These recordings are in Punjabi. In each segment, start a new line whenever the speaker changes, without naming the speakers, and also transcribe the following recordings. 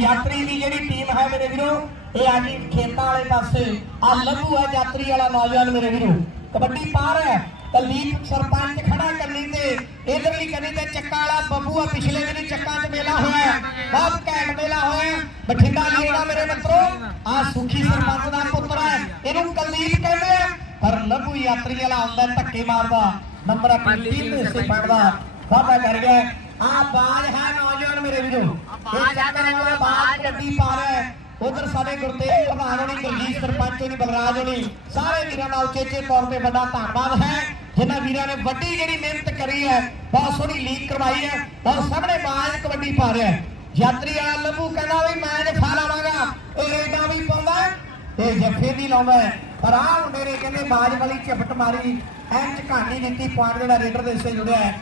ਯਾਤਰੀ ਦੀ ਜਿਹੜੀ ਟੀਮ ਹੈ ਮੇਰੇ ਵੀਰੋ ਇਹ ਆ ਗਈ ਖੇਤਾਂ ਵਾਲੇ ਪਾਸੇ। ਆ ਲੱਭੂ ਹੈ ਯਾਤਰੀ ਵਾਲਾ ਨੌਜਵਾਨ ਮੇਰੇ ਵੀਰੋ। ਕਬੱਡੀ ਪਾ ਰਿਹਾ ਹੈ। ਕੁਲਦੀਪ ਸਰਪੰਚ ਖੜਾ ਕਰਨੀ ਤੇ। ਇਧਰਲੀ ਕਰਨੀ ਤੇ ਚੱਕਾ ਵਾਲਾ ਬੱਬੂ ਆ ਪਿਛਲੇ ਦਿਨੀ ਚੱਕਾਂ 'ਚ ਮੇਲਾ ਹੋਇਆ। ਬਹੁਤ ਘੈਂਟ ਮੇਲਾ ਹੋਇਆ। ਬਠਿੰਡਾ ਲੀੜਾ ਮੇਰੇ ਮਿੱਤਰੋ ਆ ਸੁਖੀ ਸਰਪੰਚ ਦਾ ਪੁੱਤਰ ਹੈ। ਇਹਨੂੰ ਕੁਲਦੀਪ ਕਹਿੰਦੇ ਆ। ਪਰ ਲੱਭੂ ਯਾਤਰੀ ਵਾਲਾ ਆਉਂਦਾ ਧੱਕੇ ਮਾਰਦਾ। ਨੰਬਰ ਆਪਣੀ ਟੀਮ ਦੇ ਹਿੱਸੇ ਫੜਦਾ ਵਾਦਾ ਕਰ ਗਿਆ ਬਾਜ ਹੈ ਨੌਜਵਾਨ ਮੇਰੇ ਵੀਰੋ। ਇਹ ਚੱਕਰ ਵਾਲਾ ਬਾਜ ਗੱਡੀ ਪਾ ਰਿਹਾ ਹੈ। ਉਧਰ ਸਾਡੇ ਗੁਰਤੇਜ ਪ੍ਰਧਾਨ ਹੋਣੀ ਗੁਰਜੀਤ ਸਰਪੰਚ ਹੋਣੀ ਬਲਰਾਜ ਹੋਣੀ ਸਾਰੇ ਵੀਰਾਂ ਦਾ ਉਚੇਚੇ ਤੌਰ ਤੇ ਵੱਡਾ ਧੰਨਵਾਦ ਹੈ। ਜਿਨ੍ਹਾਂ ਵੀਰਾਂ ਨੇ ਵੱਡੀ ਜਿਹੜੀ ਮਿਹਨਤ ਕਰੀ ਹੈ ਬਹੁਤ ਸੋਹਣੀ ਲੀਕ ਕਰਵਾਈ ਹੈ ਬਹੁਤ ਸਾਹਮਣੇ ਬਾਜ ਕਬੱਡੀ ਪਾ ਰਿਹਾ ਹੈ। ਯਾਤਰੀ ਵਾਲਾ ਲੱਭੂ ਕਹਿੰਦਾ ਵੀ ਮੈਂ ਜੇ ਖਾ ਲਾਵਾਂਗਾ। ਇਹ ਰੇਡਾਂ ਵੀ ਪਾਉਂਦਾ ਹੈ, ਤੇ ਜੱਫੇ ਦੀ ਲਾਉਂਦਾ ਹੈ। ਪਰ ਆਹ ਮੁੰਡੇ ਨੇ ਕਹਿੰਦੇ ਬਾਜ ਵਾਲੀ ਝਪਟ ਮਾਰੀ ਐਂ ਝਕਾਨੀ ਦਿੱਤੀ ਪੁਆਇੰਟ ਜਿਹੜਾ ਰੇਡਰ ਦੇ ਹਿੱਸੇ ਜੁੜਿਆ ਹੈ।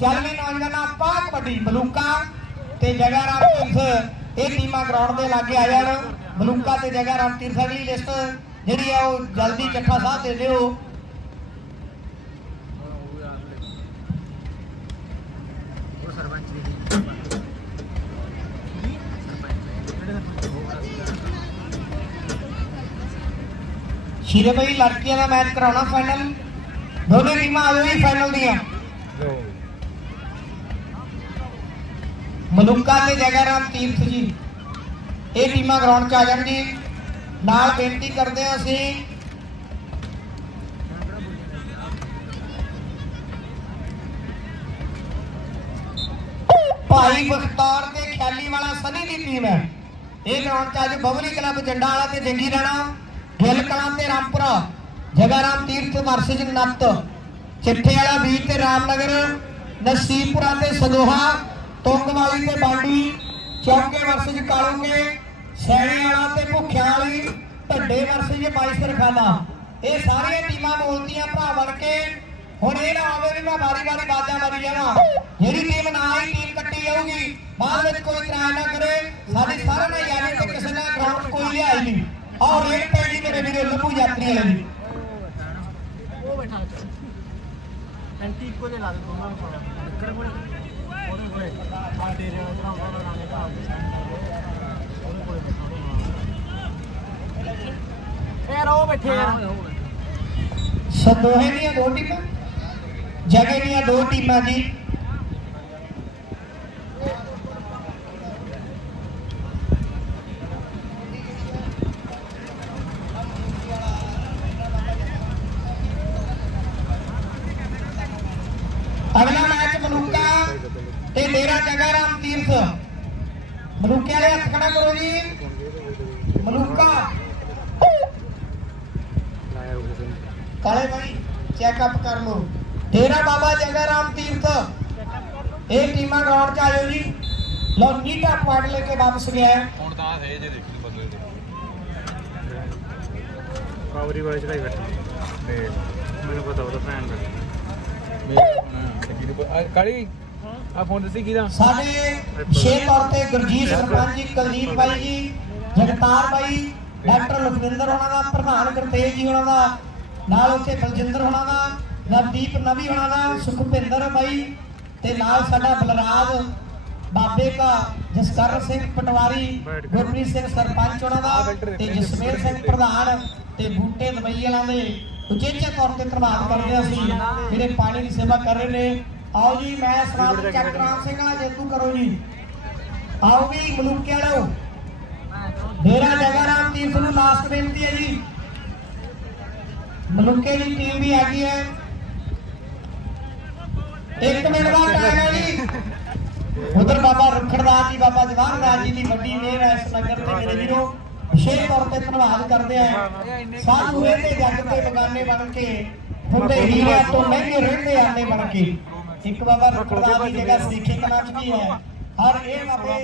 ਚੱਲ ਵੀ ਨੌਜਵਾਨਾਂ ਪਾ ਕਬੱਡੀ, ਮਲੂਕਾ ਤੇ ਜਗਾ ਰਾਮ ਤੀਰਥ। ਇਹ ਟੀਮਾਂ ਗਰਾਊਂਡ ਦੇ ਲਾਗੇ ਆ ਜਾਣ। ਮਲੂਕਾ ਤੇ ਜਗਾ ਰਾਮ ਤੀਰਥ ਅਗਲੀ ਲਿਸਟ ਜਿਹੜੀ ਆ ਉਹ ਜਲਦੀ ਚੱਠਾ ਸਾਹਿਬ ਦੇ ਦਿਓ। ਸ਼ੀਰੇ ਭਾਈ ਲੜਕੀਆਂ ਦਾ ਮੈਚ ਕਰਾਉਣਾ ਫਾਈਨਲ ਦੋਨੇ ਟੀਮਾਂ ਆ ਜਾਓ ਫਾਈਨਲ ਦੀਆਂ। ਮਲੂਕਾ ਤੇ ਜਗਰਾਮ ਤੀਰਥ ਜੀ। ਇਹ ਟੀਮਾਂ ਗਰਾਊਂਡ 'ਚ ਆ ਜਾਣ ਜੀ ਨਾਲ ਬੇਨਤੀ ਕਰਦੇ ਹਾਂ ਅਸੀਂ। ਭਾਈ ਬਖਤਾਰ ਤੇ ਖਿਆਲੀ ਵਾਲਾ ਸਨੀ ਦੀ ਟੀਮ ਹੈ। ਇਹ ਗਰਾਊਂਡ 'ਚ ਅੱਜ ਬਬਲੀ ਕਲੱਬ ਜੰਡਾ ਵਾਲਾ ਤੇ ਜੰਗੀ ਰਾਣਾ, ਗਿੱਲ ਕਲਾਂ ਤੇ ਰਾਮਪੁਰਾ ਜਗਰਾਮ ਤੀਰਥ ਵਰਸਜ ਨੱਤ ਚਿੱਠੇ ਵਾਲਾ ਬੀਜ ਤੇ ਰਾਮਨਗਰ ਨਸੀਬਪੁਰਾ ਤੇ ਸਦੋਹਾ ਤੁੰਗਵਾਲੀ ਤੇ ਬਾਂਡੀ ਚੌਕੇ ਵਰਸਜ ਕਾਲੂਗੇ ਸੈਣੇ ਵਾਲਾ ਤੇ ਭੁੱਖਿਆਂ ਵਾਲੀ, ਢੱਡੇ ਵਰਸਜ ਮਾਈਸਰ ਖਾਨਾ ਇਹ ਸਾਰੀਆਂ ਟੀਮਾਂ ਬੋਲਦੀਆਂ ਭਰਾ ਬਣ ਕੇ। ਹੁਣ ਇਹ ਨਾ ਆਵੇ ਵੀ ਮੈਂ ਵਾਰੀ ਵਾਰੀ ਬਾਜਾਂ ਮਾਰੀ ਜਾਵਾਂ ਜਿਹੜੀ ਟੀਮ ਨਾ ਹੀ ਟੀਮ ਕੱਟੀ ਜਾਊਗੀ। ਬਾਅਦ ਵਿੱਚ ਕੋਈ ਇਤਰਾਜ਼ ਨਾ ਕਰੇ। ਸਾਡੀ ਸਾਰਿਆਂ ਨਾਲ ਯਾਰੀ ਤੇ ਕਿਸੇ ਨਾਲ ਗਰਾਊਂਡ ਕੋਈ ਲਿਆਈ ਨਹੀਂ। ਔਰ ਰੇਟ ਪੈ ਗਈ ਮੇਰੇ ਵੀਰੇ, ਲੱਭੂ ਯਾਤਰੀ ਵਾਲੇ
ਉਹ ਬੈਠਾ ਐਂਟੀ ਇੱਕੋ ਜਿਹਾ ਲਾ ਦੇ, ਦੋਨਾਂ ਨੂੰ ਥੋੜਾ ਨਿੱਕਰ ਕੋਲ ਉਹਦੇ ਕੋਲੇ ਆ ਡੇਰੇ ਦਾ ਉਹਨਾਂ ਰਾਣੇ ਦਾ ਉਹਦੇ ਕੋਲੇ ਬੈਠਾ ਯਾਰ ਉਹ ਬੈਠੇ ਯਾਰ
ਸਦੋਹੇ ਦੀਆਂ ਦੋ ਟੀਮਾਂ ਜਗੇ ਦੀਆਂ ਦੋ ਟੀਮਾਂ ਜੀ ਅਗਲਾ ਮੈਚ ਮਲੂਕਾ ਤੇ ਡੇਰਾ ਜਗਾ ਤੀਰਥ ਮਲੂਕੇ ਵਾਲੇ ਹੱਥ ਖੜਾ ਕਰੋ ਜੀ। ਮਲੂਕਾ। ਕਾਲੇ ਭਾਈ ਚੈੱਕਅਪ ਕਰ ਲਓ। ਡੇਰਾ ਬਾਬਾ ਜਗਾ ਰਾਮ ਤੀਰਥ। ਇਹ ਟੀਮਾਂ ਗਰਾਊਂਡ 'ਚ ਆਇਓ ਜੀ। ਲੋ ਨੀਟਾ ਪੁਆਇੰਟ ਲੈ ਕੇ ਵਾਪਸ ਗਿਆ।
ਹੁਣ ਤਾਂ ਹੈ ਜੇ ਦੇਖੀ। ਬਦਲੇ ਦੇ
ਕਾਵਰੀ ਵਾਲੇ ਚੜਾਈ ਬੈਠਾ।
ਤੇ
ਮੈਨੂੰ ਪਤਾ ਉਹਦਾ ਭੈਣ ਦਾ
ਮੇਰੇ ਕਾਲੀ। ਆ ਫੋਨ ਦੱਸੀ ਕਿਹਦਾ?
ਸਾਡੇ ਵਿਸ਼ੇਸ਼ ਤੌਰ ਤੇ ਗੁਰਜੀਤ ਸਰਪੰਚ ਜੀ, ਕੁਲਦੀਪ ਬਾਈ ਜੀ, ਜਗਤਾਰ ਬਾਈ, ਡਾਕਟਰ ਲਖਵਿੰਦਰ ਹੋਣਾ ਦਾ, ਪ੍ਰਧਾਨ ਗੁਰਤੇਜ ਜੀ ਹੋਣਾ ਦਾ, ਨਾਲ ਉੱਥੇ ਬਲਜਿੰਦਰ ਹੋਣਾ ਦਾ, ਨਵਦੀਪ ਨਵੀ ਹੋਣਾ ਦਾ ਸੁਖਭਿੰਦਰ ਬਾਈ ਤੇ ਨਾਲ ਸਾਡਾ ਬਲਰਾਜ ਬਾਬੇ ਦਾ ਜਸਕਰਨ ਸਿੰਘ ਪਟਵਾਰੀ, ਗੁਰਪ੍ਰੀਤ ਸਿੰਘ ਸਰਪੰਚ ਹੋਣਾ ਦਾ ਤੇ ਜਸਮੇਰ ਸਿੰਘ ਪ੍ਰਧਾਨ ਤੇ ਬੂਟੇ ਦਬਈ ਵਾਲਾਂ ਦੇ, ਉਚੇਚੇ ਤੌਰ ਤੇ ਧੰਨਵਾਦ ਕਰਦੇ ਹਾਂ ਅਸੀਂ, ਜਿਹੜੇ ਪਾਣੀ ਦੀ ਸੇਵਾ ਕਰ ਰਹੇ ਨੇ। ਆਓ ਜੀ, ਮੈਂ ਸਰਾਜ ਚੱਕਰਾਮ ਸਿੰਘ ਵਾਲਾ, ਜੇਤੂ ਕਰੋ ਜੀ। ਆਓ ਵੀ, ਮਲੂਕੇ ਵਾਲੋ ਡੇਰਾ ਜਗਾ ਤੀਰਥ ਨੂੰ ਲਾਸਟ ਬੇਨਤੀ ਹੈ ਜੀ। ਮਲੂਕੇ ਦੀ ਟੀਮ ਵੀ ਆ ਗਈ ਹੈ। ਇੱਕ ਮਿੰਟ ਦਾ ਟਾਈਮ ਹੈ ਜੀ। ਉਧਰ ਬਾਬਾ ਰੁਖੜਦਾਸ ਜੀ, ਬਾਬਾ ਜਵਾਹਰਦਾਸ ਜੀ ਦੀ ਵੱਡੀ ਮਿਹਰ ਹੈ ਇਸ ਨਗਰ ਤੇ, ਮੇਰੇ ਵੀਰੋ। ਵਿਸ਼ੇਸ਼ ਤੌਰ ਤੇ ਧੰਨਵਾਦ ਕਰਦੇ ਆ ਸਾਧੂ ਇਹ ਜੱਗ ਤੇ ਬਗਾਨੇ ਬਣ ਕੇ ਹੁੰਦੇ ਹੀਰਿਆਂ ਤੋਂ ਮਹਿੰਗੇ ਰਹਿੰਦੇ ਆਨੇ ਬਣ ਕੇ। ਇੱਕ ਬਾਬਾ ਰੁਖੜਦਾਸ ਦੀ ਜਗ੍ਹਾ ਸਿੱਖੀ ਕਲਾ ਚ ਵੀ ਹੈ। ਹਰ ਇਹ ਬਾਬੇ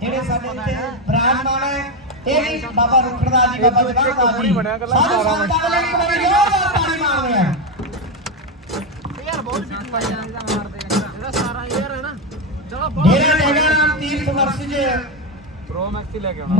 ਜਿਹੜੇ ਸਾਡੇ ਇੱਥੇ ਬਰਾਜਮਾਨ ਹੈ ਇਹ ਵੀ ਬਾਬਾ ਰੁਖੜਦਾਸ ਜੀ ਬਾਬਾ ਜਵਾਹਰਦਾਸ ਜੀ। ਸਾਧੂ ਸੰਤਾਂ ਲਈ ਇੱਕ ਵਾਰੀ ਜ਼ੋਰਦਾਰ ਤਾੜੀ ਮਾਰਦੇ ਆ
ਯਾਰ ਬਹੁਤ ਫਿੱਟ ਪਾਈ ਜਾਂਦਾ ਮਾਰਦੇ ਇਹਦਾ ਸਾਰਾ ਯਾਰ ਹੈ ਨਾ। ਚਲੋ ਬਹੁਤ
ਡੇਰਾ ਜਗਾ Ram Tirath versus
pro Max ਲੈ ਕੇ ਆਉਣਾ।